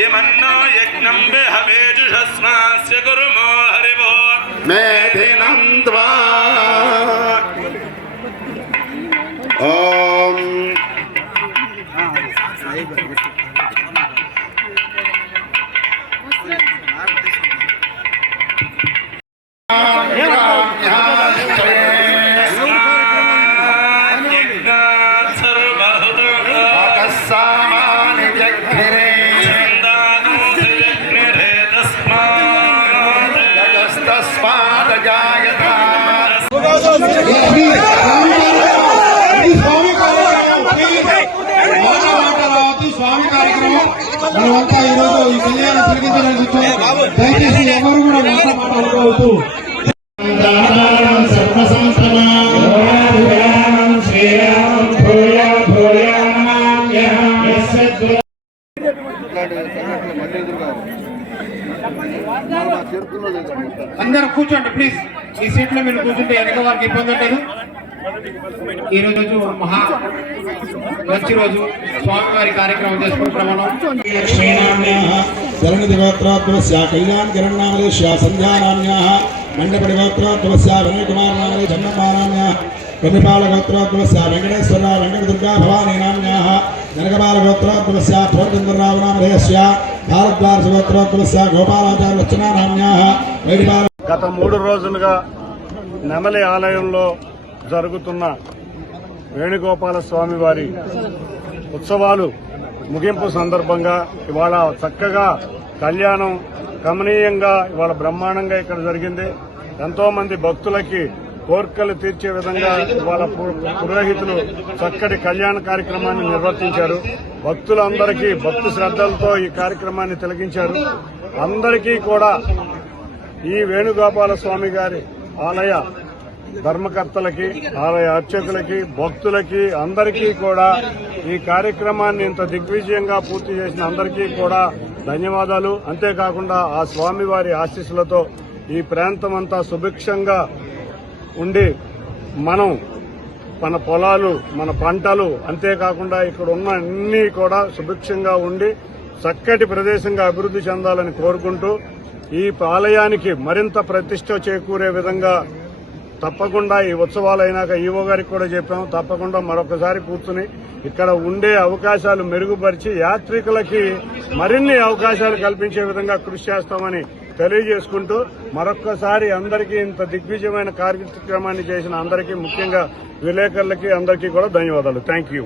यमन्नो यज्ञं हवेजुषस्मास्य गुरुमो हरिवो मेधिनन्द्वा ॐ స్వామి కార్యక్రమం మనమంతా ఈరోజు ఈ కళ్యాణం తిరిగించడానికి వచ్చాము. దయచేసి ఎవరు కూడా మాట అనుకోవద్దు. అందరూ కూర్చోండి ప్లీజ్. ఈ సీట్ లో మీరు కూర్చుంటే వెనక వారికి ఇబ్బంది ఉంటుంది. ఈ రోజు మంచి రోజు స్వామివారి కార్యక్రమం చేసుకుంటున్నాము. కళ్యాణ్ కిరణ్ నామదేశ్య సంధ్యానామ్యా మండపడి గోత్రోత్వస్య వినయ్ కుమార్ నామదే జన్మపానామ్యా కమిపాల గోత్రోత్వస్య వెంకటేశ్వర వెంకట దుర్గా భవానీ నామ్యా జనకపాల గోత్రోత్వస్య ప్రోతంద్రరావు నామధేయస్య భారద్వార గోత్రోత్వస్య గోపాలాచార్య రచనా నామ్యా వైడిపాల. గత 3 రోజులుగా నెమలి ఆలయంలో జరుగుతున్న వేణుగోపాల స్వామి వారి ఉత్సవాలు ముగింపు సందర్భంగా ఇవాళ చక్కగా కళ్యాణం కమనీయంగా ఇవాళ బ్రహ్మాండంగా ఇక్కడ జరిగింది. ఎంతో మంది భక్తులకి కోర్కెలు తీర్చే విధంగా ఇవాళ పురోహితులు చక్కటి కళ్యాణ కార్యక్రమాన్ని నిర్వర్తించారు. భక్తులందరికీ భక్తి శ్రద్దలతో ఈ కార్యక్రమాన్ని తిలకించారు. అందరికీ కూడా ఈ వేణుగోపాల స్వామి గారి ఆలయ ధర్మకర్తలకి ఆలయ అర్చకులకి భక్తులకి అందరికీ కూడా ఈ కార్యక్రమాన్ని ఇంత దిగ్విజయంగా పూర్తి చేసిన అందరికీ కూడా ధన్యవాదాలు. అంతేకాకుండా ఆ స్వామివారి ఆశీస్సులతో ఈ ప్రాంతం అంతా సుభిక్షంగా ఉండి మన పొలాలు మన పంటలు అంతేకాకుండా ఇక్కడ ఉన్న అన్ని కూడా సుభిక్షంగా ఉండి చక్కటి ప్రదేశంగా అభివృద్ది చెందాలని కోరుకుంటూ ఈ ఆలయానికి మరింత ప్రతిష్ట చేకూరే విధంగా తప్పకుండా ఈ ఉత్సవాలు అయినాక ఈవో గారికి కూడా చెప్పాము. తప్పకుండా మరొకసారి కూర్చుని ఇక్కడ ఉండే అవకాశాలు మెరుగుపరిచి యాత్రికులకి మరిన్ని అవకాశాలు కల్పించే విధంగా కృషి చేస్తామని తెలియజేసుకుంటూ మరొక్కసారి అందరికీ ఇంత దిగ్విజయమైన కార్యక్రమాన్ని చేసిన అందరికీ ముఖ్యంగా విలేకరులకి అందరికీ కూడా ధన్యవాదాలు. Thank you.